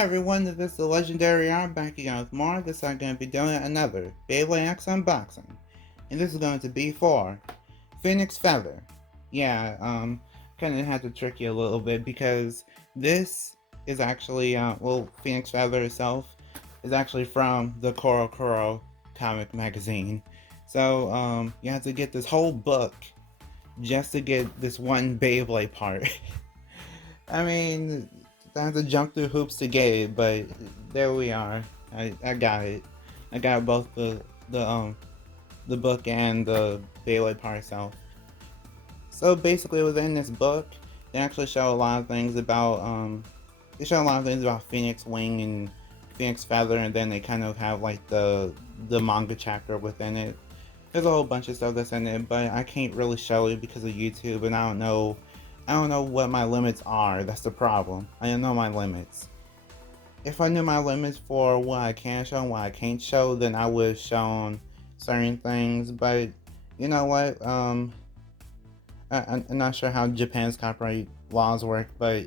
Hi everyone, this is the Legendary I'm back again with more. This time I'm going to be doing another Beyblade X unboxing. And this is going to be for Phoenix Feather. Yeah, kinda had to trick you a little bit because this is actually, Phoenix Feather itself is actually from the Koro Koro comic magazine. So, you have to get this whole book just to get this one Beyblade part. I mean, I have to jump through hoops to get it, but there we are. I got it. I got both the book and the Beyblade part itself. So basically, within this book, they actually show a lot of things about Phoenix Wing and Phoenix Feather, and then they kind of have like the manga chapter within it. There's a whole bunch of stuff that's in it, but I can't really show it because of YouTube, and I don't know what my limits are. That's the problem. I don't know my limits. If I knew my limits for what I can show and what I can't show, then I would have shown certain things. But you know what? I'm not sure how Japan's copyright laws work, but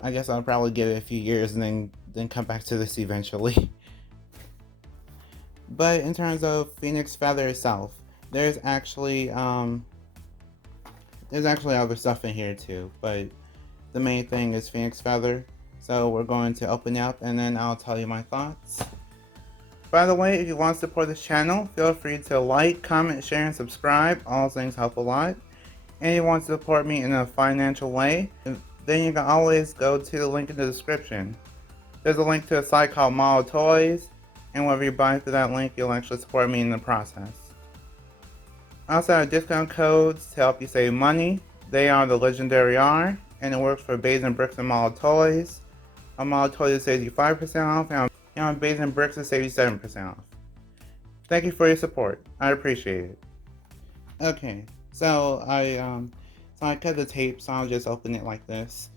I guess I'll probably give it a few years and then come back to this eventually. But in terms of Phoenix Feather itself, there's actually other stuff in here too, but the main thing is Phoenix Feather. So we're going to open it up and then I'll tell you my thoughts. By the way, if you want to support this channel, feel free to like, comment, share, and subscribe. All things help a lot. And if you want to support me in a financial way, then you can always go to the link in the description. There's a link to a site called Model Toys, and whenever you buy through that link, you'll actually support me in the process. I also have discount codes to help you save money. They are the Legendary R, and it works for Bays and Bricks and Model Toys. On Model Toys it saves you 5% off, and on Bays and Bricks it saves you 7% off. Thank you for your support. I appreciate it. Okay, so I cut the tape, so I'll just open it like this.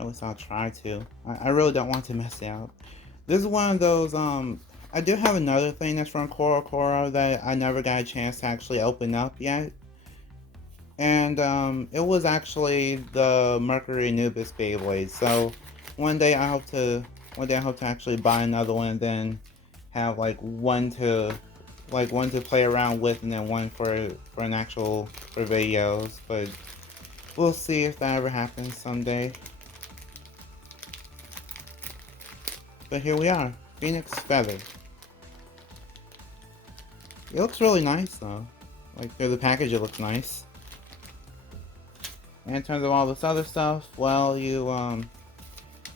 At least I'll try to. I really don't want to mess it up. This is one of those, I do have another thing that's from Koro Koro that I never got a chance to actually open up yet. And it was actually the Mercury Anubis Beyblade. So one day I hope to actually buy another one and then have like one to play around with and then one for videos. But we'll see if that ever happens someday. But here we are, Phoenix Feather. It looks really nice though. Like through the package it looks nice. And in terms of all this other stuff, well, you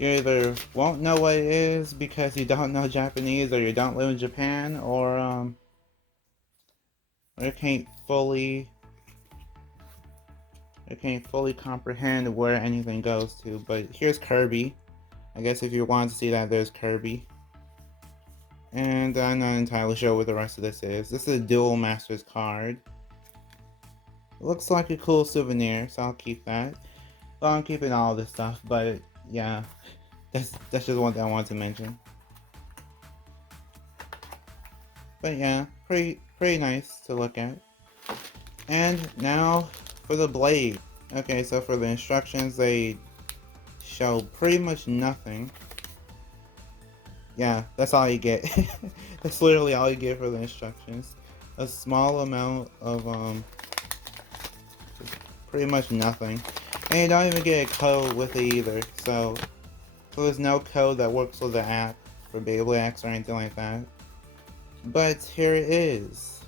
either won't know what it is because you don't know Japanese or you don't live in Japan, or you can't fully comprehend where anything goes to. But here's Kirby. I guess if you want to see that, there's Kirby. And I'm not entirely sure what the rest of this is. This is a Dual Masters card. It looks like a cool souvenir, so I'll keep that. Well, I'm keeping all this stuff, but yeah, that's just one thing I wanted to mention. But yeah, pretty nice to look at. And now for the blade. Okay, so for the instructions, they show pretty much nothing. Yeah, that's all you get. That's literally all you get for the instructions. A small amount of pretty much nothing. And you don't even get a code with it either. So there's no code that works with the app for Beyblade X or anything like that. But here it is.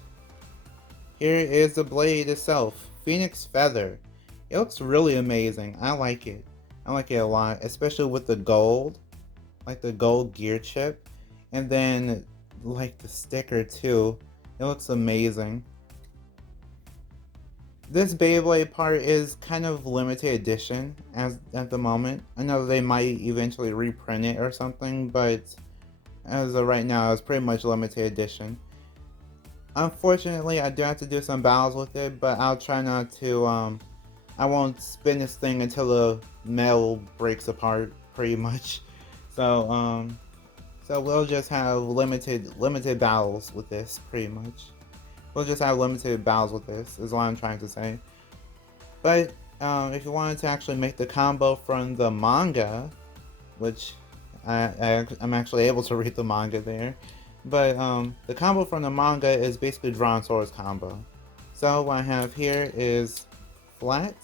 Here is the blade itself, Phoenix Feather. It looks really amazing. I like it. I like it a lot, especially with the gold, like the gold gear chip, and then like the sticker too. It looks amazing. This Beyblade part is kind of limited edition at the moment. I know they might eventually reprint it or something, but as of right now, it's pretty much limited edition. Unfortunately, I do have to do some battles with it, but I'll try not to. I won't spin this thing until the metal breaks apart, pretty much. So we'll just have limited battles with this, pretty much. We'll just have limited battles with this, is what I'm trying to say. But if you wanted to actually make the combo from the manga, which I'm actually able to read the manga there. But the combo from the manga is basically Drawn Swords combo. So what I have here is flat.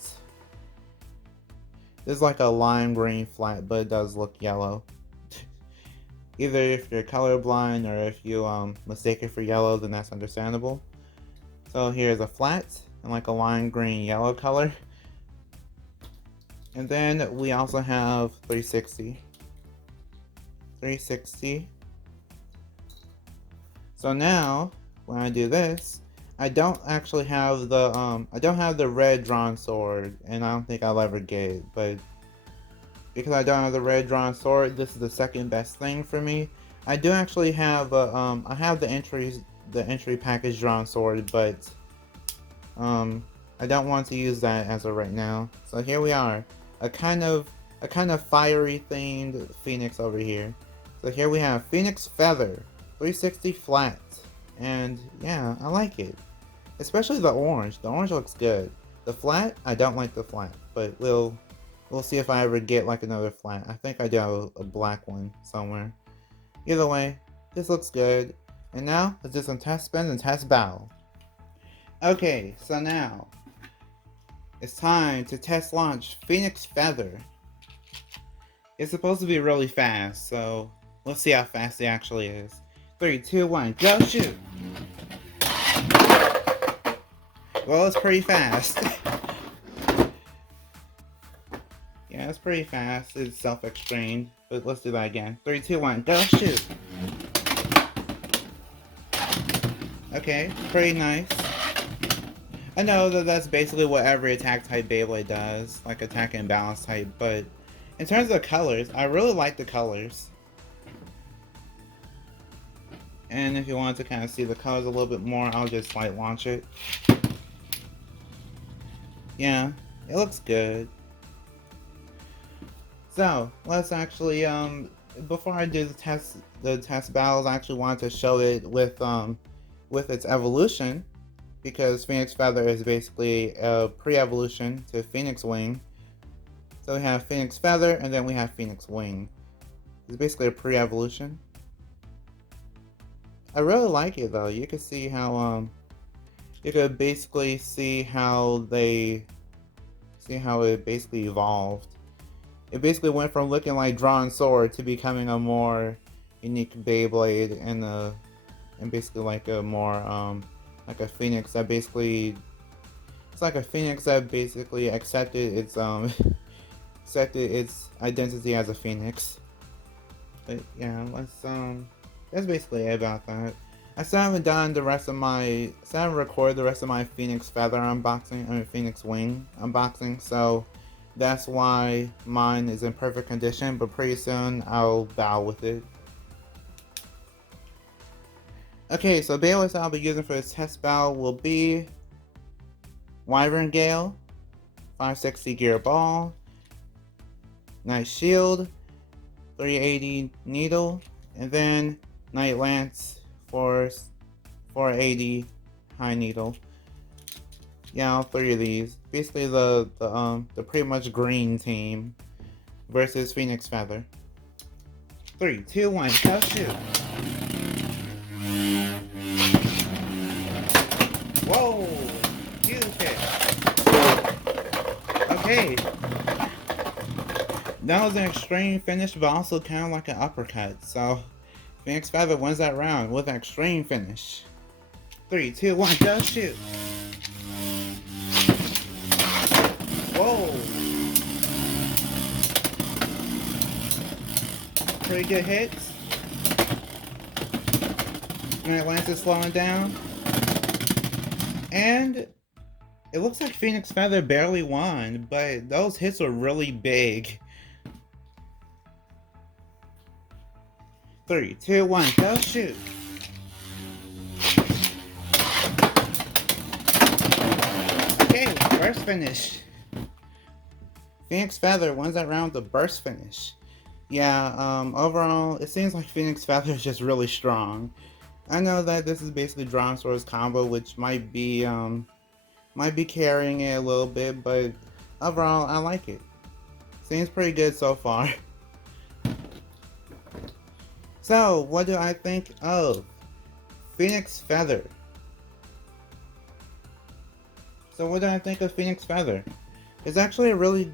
This is like a lime green flat, but it does look yellow. Either if you're colorblind or if you mistake it for yellow, then that's understandable. So here's a flat and like a lime green yellow color. And then we also have 360. 360. So now when I do this, I don't actually have the red drawn sword, and I don't think I'll ever get it, but because I don't have the red drawn sword, this is the second best thing for me. I do actually have I have the entry package drawn sword, but I don't want to use that as of right now. So here we are, a kind of fiery themed Phoenix over here. So here we have Phoenix Feather, 360 flat, and yeah, I like it. Especially the orange. The orange looks good. The flat, I don't like the flat, but we'll see if I ever get like another flat. I think I do have a black one somewhere. Either way, this looks good. And now, let's do some test spins and test battle. Okay, so now, it's time to test launch Phoenix Feather. It's supposed to be really fast, so let's see how fast it actually is. 3, 2, 1, go shoot! Well, it's pretty fast. Yeah, it's pretty fast. It's self-explained. But let's do that again. 3, 2, 1, go shoot! Okay, pretty nice. I know that that's basically what every attack type Beyblade does, like attack and balance type, but in terms of colors, I really like the colors. And if you want to kind of see the colors a little bit more, I'll just like launch it. Yeah, it looks good. So let's actually before I do the test battles, I actually wanted to show it with its evolution, because Phoenix Feather is basically a pre-evolution to Phoenix Wing. So we have Phoenix Feather and then we have Phoenix Wing. It's basically a pre-evolution. I really like it though. You can see how you could basically see how it basically evolved. It basically went from looking like Drawn Sword to becoming a more unique Beyblade and basically like a more like a phoenix that basically it's like a phoenix that basically accepted its accepted its identity as a phoenix. But yeah, that's basically it about that. I still haven't done the rest of my, still haven't recorded the rest of my Phoenix Feather unboxing, I mean Phoenix Wing unboxing, so that's why mine is in perfect condition, but pretty soon I'll bow with it. Okay, so Beyblades I'll be using for this test battle will be Wyvern Gale, 560 gear ball, Night Shield, 380 needle, and then Night Lance for 480 high needle. Yeah, all three of these. Basically the pretty much green team versus Phoenix Feather. 3, 2, 1, go shoot! Whoa! Huge hit! Okay. That was an extreme finish, but also kind of like an uppercut, so Phoenix Feather wins that round with an extreme finish. 3, 2, 1, go shoot! Whoa! Pretty good hits. Night Lance is slowing down. And it looks like Phoenix Feather barely won, but those hits were really big. 3, 2, 1, go shoot! Okay, burst finish. Phoenix Feather wins that round with a burst finish. Yeah, overall, it seems like Phoenix Feather is just really strong. I know that this is basically Drawn Swords combo, which might be carrying it a little bit, but overall, I like it. Seems pretty good so far. So, what do I think of Phoenix Feather? So what do I think of Phoenix Feather? It's actually a really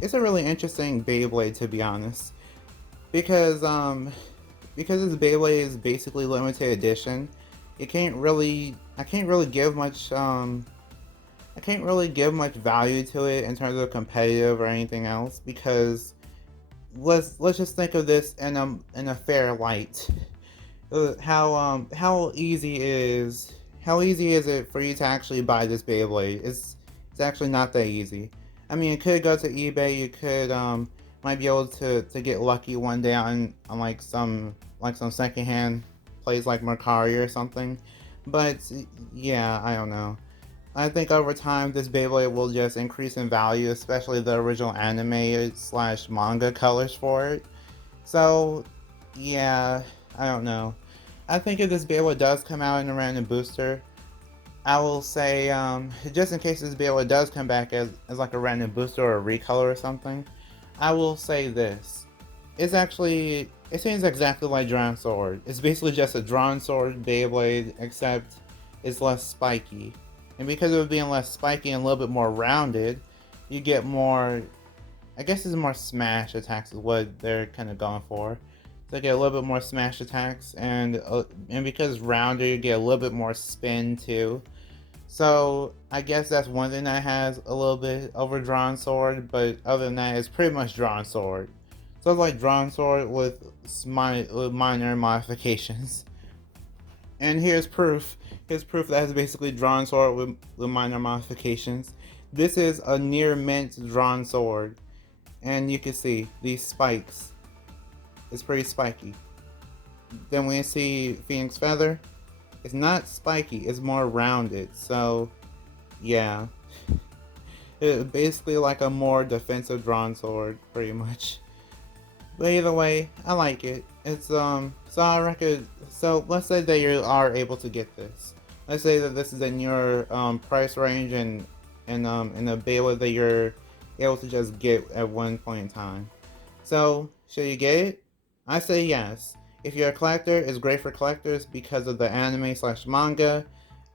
interesting Beyblade, to be honest. Because this Beyblade is basically limited edition, I can't really give much value to it in terms of competitive or anything else, because let's just think of this in a fair light. How easy is it for you to actually buy this Beyblade? It's actually not that easy. I mean, you could go to eBay. You could might be able to get lucky one day on like some secondhand place like Mercari or something. But yeah, I don't know. I think over time this Beyblade will just increase in value, especially the original anime / manga colors for it. So yeah, I don't know. I think if this Beyblade does come out in a random booster, I will say, just in case this Beyblade does come back as like a random booster or a recolor or something, I will say this. It seems exactly like Drawn Sword. It's basically just a Drawn Sword Beyblade, except it's less spiky. And because of it being less spiky and a little bit more rounded, you get more, I guess it's more smash attacks is what they're kind of going for. So you get a little bit more smash attacks, and because it's rounder, you get a little bit more spin too. So I guess that's one thing that has a little bit over Drawn Sword, but other than that, it's pretty much Drawn Sword. So it's like Drawn Sword with minor modifications. And here's proof. Here's proof that it's basically Drawn Sword with minor modifications. This is a near mint Drawn Sword, and you can see these spikes. It's pretty spiky. Then when you see Phoenix Feather, it's not spiky, it's more rounded. So yeah, it's basically like a more defensive Drawn Sword, pretty much. But either way, I like it. It's so I reckon. So let's say that you are able to get this. Let's say that this is in your price range and in a Beyblade that you're able to just get at one point in time. So should you get it? I say yes. If you're a collector, it's great for collectors because of the anime / manga.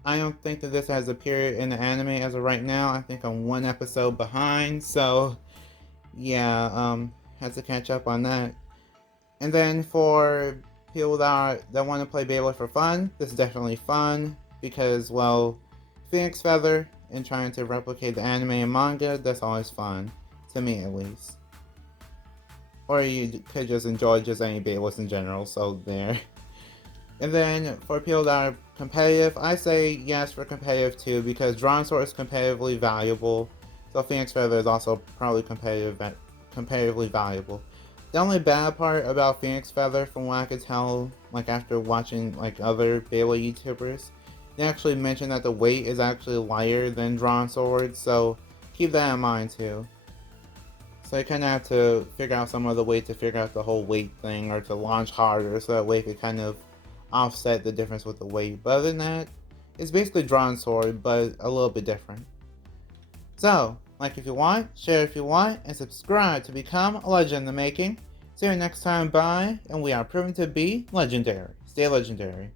I don't think that this has appeared in the anime as of right now. I think I'm one episode behind, so yeah, have to catch up on that. And then for people that want to play Beyblade for fun, this is definitely fun because, well, Phoenix Feather and trying to replicate the anime and manga, that's always fun, to me at least. Or you could just enjoy just any Beyblades in general, so there. And then for people that are competitive, I say yes for competitive too, because Drawn Sword is competitively valuable, so Phoenix Feather is also probably competitively valuable. The only bad part about Phoenix Feather, from what I could tell, like after watching like other Beyblade YouTubers, they actually mentioned that the weight is actually lighter than Drawn Sword, so keep that in mind too. So you kind of have to figure out some other way to figure out the whole weight thing, or to launch harder, so that way it could kind of offset the difference with the weight. But other than that, it's basically Drawn Sword, but a little bit different. So, like if you want, share if you want, and subscribe to become a legend in the making. See you next time, bye, and we are proven to be legendary. Stay legendary.